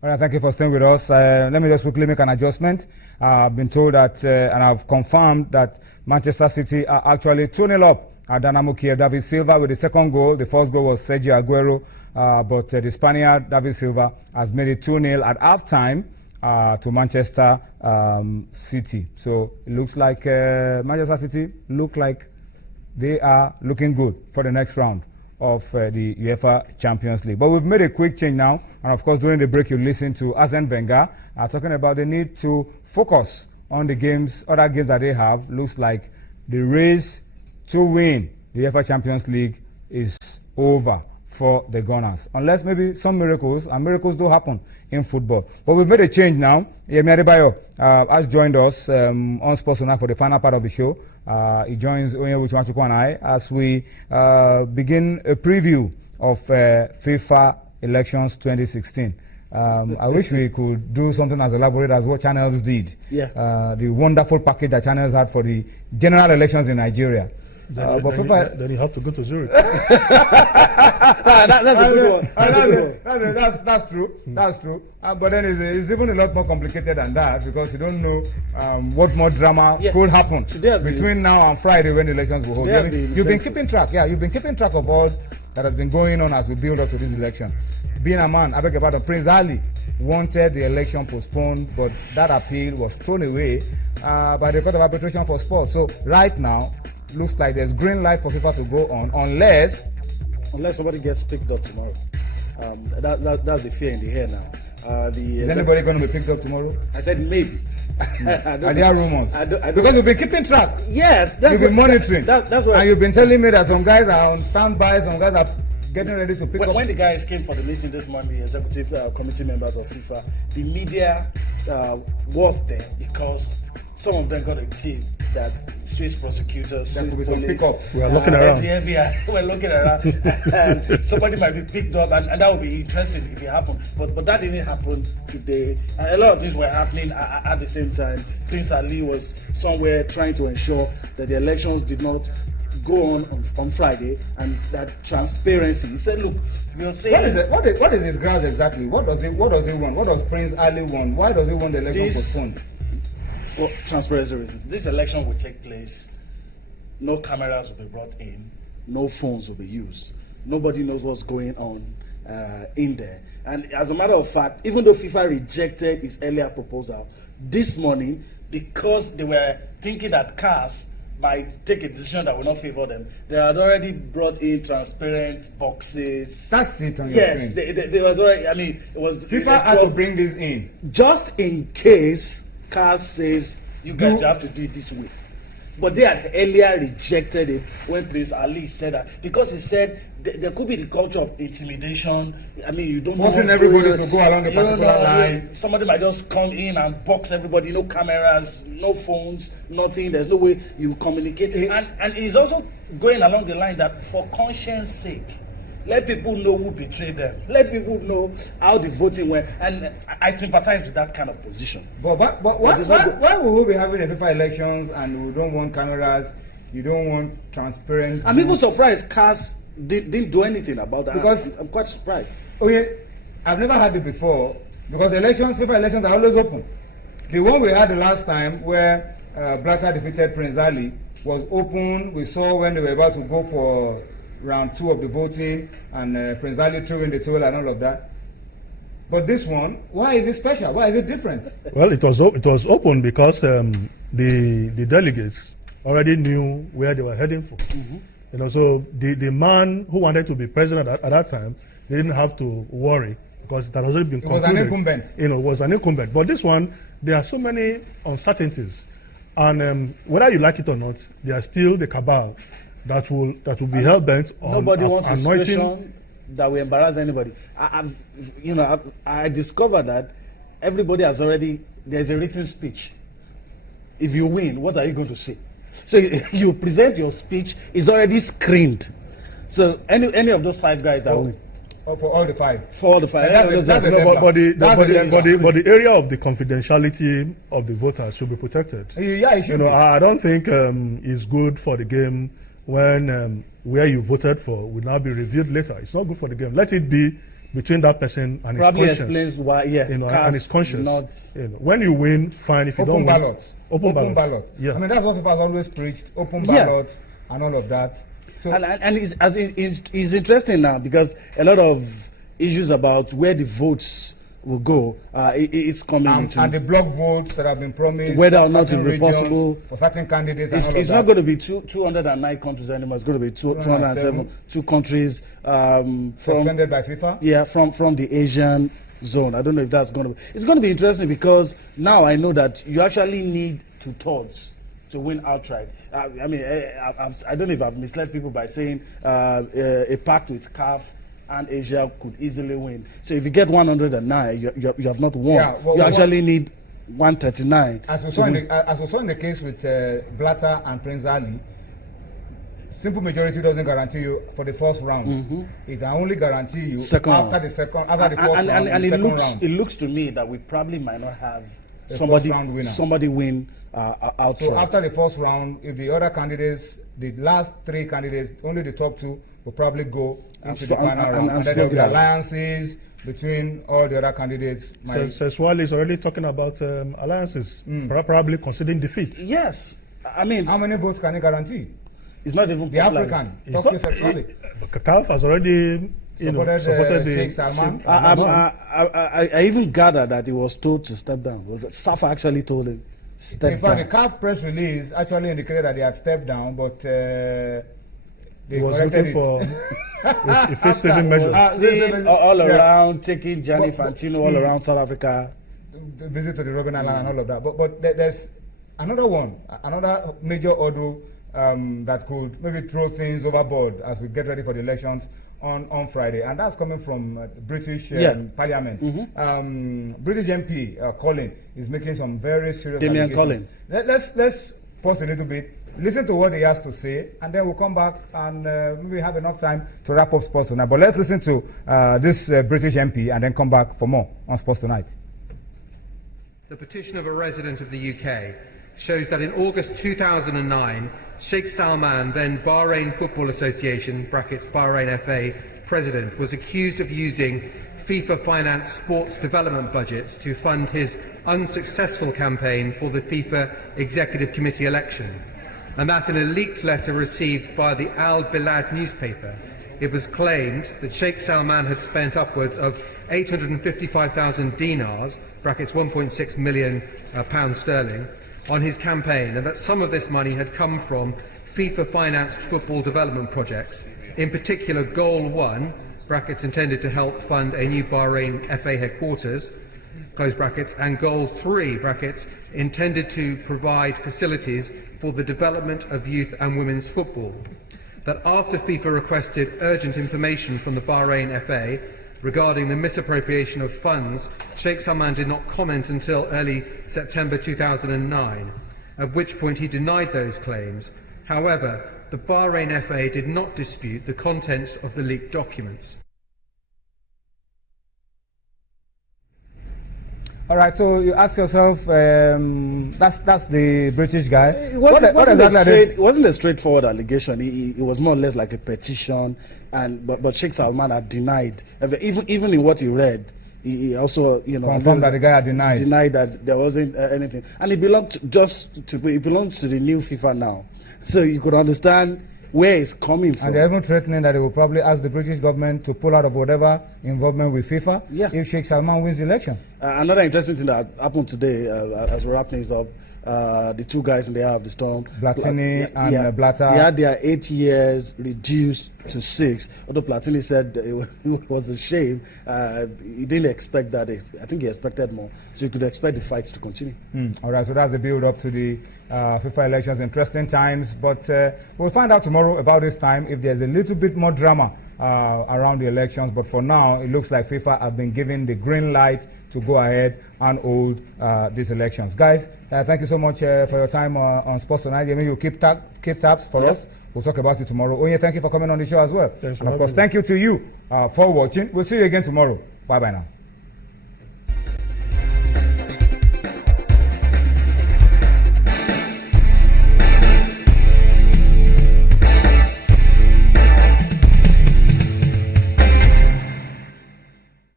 All right, thank you for staying with us. Let me just quickly make an adjustment. I've been told that, and I've confirmed that Manchester City are actually 2-0 up at Dynamo Kiev. David Silva with the second goal. The first goal was Sergio Aguero, but the Spaniard, David Silva, has made it 2-0 at halftime to Manchester City. So it looks like Manchester City look like they are looking good for the next round of the UEFA Champions League. But we've made a quick change now, and of course during the break you listen to Arsene Wenger talking about the need to focus on the games, other games that they have. Looks like the race to win the UEFA Champions League is over for the Gunners, unless maybe some miracles, and miracles do happen in football. But we've made a change now. Yemi Adebayo has joined us on Sports Tonight for the final part of the show. He joins Onyewu Chumachukwu and I as we begin a preview of FIFA elections 2016. I wish we could do something as elaborate as what Channels did. Yeah. The wonderful package that Channels had for the general elections in Nigeria. Then you have to go to Zurich. That's a good one. That's true. That's true. But then it's even a lot more complicated than that, because you don't know what more drama could happen between now and Friday when the elections will hold. You've been keeping track. Yeah, you've been keeping track of all that has been going on as we build up to this election. Being a man, I beg your pardon, Prince Ali wanted the election postponed, but that appeal was thrown away by the Court of Arbitration for Sport. So right now, looks like there's green light for FIFA to go on, unless somebody gets picked up tomorrow. That's the fear in the air now. Is anybody going to be picked up tomorrow? I said maybe. Are there rumors? Because you've been keeping track. Yes, you've been monitoring. That's what. And you've been telling me that some guys are on standby, some guys are getting ready to pick up. When the guys came for the meeting this morning, the executive committee members of FIFA, the media was there because some of them got a tip that Swiss prosecutors, there could be some pickups. We are looking around. We're looking around. And somebody might be picked up, and that would be interesting if it happened. But that didn't happen today. And a lot of things were happening at the same time. Prince Ali was somewhere trying to ensure that the elections did not go on Friday, and that transparency. He said, "Look, we are saying what is his grounds exactly? What does he want? What does Prince Ali want? Why does he want the election postponed?" For transparency reasons. This election will take place. No cameras will be brought in. No phones will be used. Nobody knows what's going on in there. And as a matter of fact, even though FIFA rejected its earlier proposal, this morning, because they were thinking that CAS might take a decision that will not favor them, they had already brought in transparent boxes. That's it on your screen. Yes, they was already. I mean, it was FIFA had to bring this in just in case CAS says you guys have to do it this way. But they had earlier rejected it when Prince Ali said that, because he said there could be the culture of intimidation. I mean, you don't forcing everybody to go along the particular line. Somebody might just come in and box everybody. No cameras, no phones, nothing. There's no way you communicate. And he's also going along the line that for conscience sake, let people know who betrayed them. Let people know how the voting went. And I sympathize with that kind of position. But why will we be having a FIFA elections and we don't want cameras? You don't want transparent. I'm even surprised CAS didn't do anything about that. Because I'm quite surprised. Okay, I've never had it before, because FIFA elections are always open. The one we had the last time where Blatter defeated Prince Ali was open. We saw when they were about to go for round 2 of the voting, and Prince Ali threw in the towel and all of that. But this one, why is it special? Why is it different? Well, it was open because the delegates already knew where they were heading for. Mm-hmm. So the man who wanted to be president at that time, they didn't have to worry because it had already been concluded. It was an incumbent. It was an incumbent. But this one, there are so many uncertainties, and whether you like it or not, there are still the cabal that will be hell bent on nobody wants a anointing. situation that will embarrass anybody. I discovered that everybody has already, there's a written speech. If you win, what are you going to say? So you present your speech, it's already screened. So any of those 5 guys that win. For all the 5. For all the 5. But the area of the confidentiality of the voters should be protected. Yeah, it should be. I don't think it's good for the game when where you voted for will now be reviewed later. It's not good for the game. Let it be between that person and Probably his conscience. explains why, yeah, And his conscience. not When you win, fine. If you Open don't win, ballots. open ballot. ballot. Yeah. I mean, that's what FIFA has always preached, open Yeah. ballots and all of that. So, and it's interesting now because a lot of issues about where the votes will go is coming into and the block votes that have been promised, whether or not it certain will be regions, possible. for certain candidates and all of It's that. not going to be 209 countries anymore. It's going to be 207, 2 countries from Suspended by FIFA? yeah from the Asian zone. I don't know if that's going to be. It's going to be interesting because now I know that you actually need 2/3 to win outright. I mean, I don't know if I've misled people by saying a pact with CAF and Asia could easily win. So if you get 109, you have not won. Yeah, well, you actually need 139. As we saw in the case with Blatter and Prince Ali, simple majority doesn't guarantee you for the first round. It can only guarantee you Second after round. the first round And the it second looks round. it looks to me that we probably might not have The somebody first round winner. somebody win outright. So after the first round, if the other candidates, the last 3 candidates, only the top 2 will probably go into the final round. And then there will be slug it out. alliances between all the other candidates. Swale is already talking about alliances, probably considering defeat. Yes, I mean How many votes can he guarantee? it's not even The popular. African, It's Turkey not- successfully. CAF has already supported the Sheikh Salman. I even gathered that he was told to step down. Was it Safa actually told him step In fact, down? the CAF press release actually indicated that they had stepped down, but they He was corrected looking it. for efficient measures. Seen all Yeah. around, taking Gianni But- Infantino all around South Africa. The visit to the Robben Island and all of that. But there's another one, another major hurdle that could maybe throw things overboard as we get ready for the elections on Friday, and that's coming from British Parliament. British MP Colin is making some very serious Damian allegations. Let's pause a little bit, listen to what he has to say, and then we'll come back and maybe have enough time to wrap up Sports Tonight. But let's listen to this British MP and then come back for more on Sports Tonight. The petition of a resident of the UK shows that in August 2009, Sheikh Salman, then Bahrain Football Association (brackets Bahrain FA) president, was accused of using FIFA-financed sports development budgets to fund his unsuccessful campaign for the FIFA Executive Committee election, and that in a leaked letter received by the Al Bilad newspaper, it was claimed that Sheikh Salman had spent upwards of 855,000 dinars (brackets 1.6 million pounds sterling) on his campaign, and that some of this money had come from FIFA-financed football development projects, in particular Goal 1 (brackets intended to help fund a new Bahrain FA headquarters), close brackets, and Goal 3 (brackets intended to provide facilities for the development of youth and women's football. That after FIFA requested urgent information from the Bahrain FA regarding the misappropriation of funds, Sheikh Salman did not comment until early September 2009, at which point he denied those claims. However, the Bahrain FA did not dispute the contents of the leaked documents. All right, so you ask yourself, that's the British guy. It wasn't a straightforward allegation. It was more or less like a petition, but Sheikh Salman had denied, even in what he read. He also, confirmed that the guy had denied that there wasn't anything, and it belongs to the new FIFA now. So you could understand where it's coming from. And they're even threatening that they will probably ask the British government to pull out of whatever involvement with FIFA if Sheikh Salman wins the election. Another interesting thing that happened today, as we wrap things up, the two guys in the Eye of the Storm, Platini and Blatter, they had their 8 years reduced to 6. Although Platini said it was a shame, he didn't expect that. I think he expected more. So you could expect the fights to continue. All right, so that's the build up to the FIFA elections. Interesting times, but we'll find out tomorrow about this time if there's a little bit more drama around the elections. But for now, it looks like FIFA have been given the green light to go ahead and hold these elections. Guys, thank you so much for your time on Sports Tonight. You keep tabs for us. We'll talk about it tomorrow. Onye, thank you for coming on the show as well. And of course, thank you to you for watching. We'll see you again tomorrow. Bye-bye now.